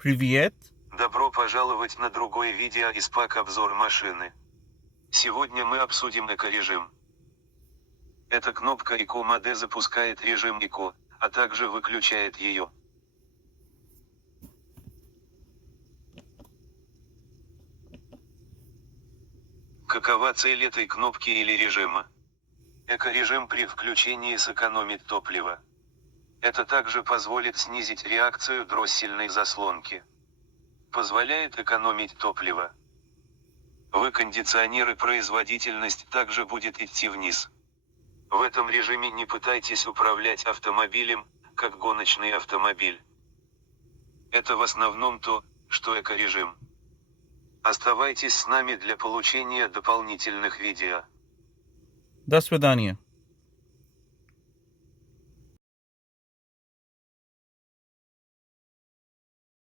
Привет. Добро пожаловать на другое видео из пак обзор машины. Сегодня мы обсудим эко-режим. Эта кнопка Eco Mode запускает режим Eco, а также выключает ее. Какова цель этой кнопки или режима? Эко-режим при включении сэкономит топливо. Это также позволит снизить реакцию дроссельной заслонки. Позволяет экономить топливо. В кондиционеры производительность также будет идти вниз. В этом режиме не пытайтесь управлять автомобилем, как гоночный автомобиль. Это в основном то, что эко-режим. Оставайтесь с нами для получения дополнительных видео. До свидания.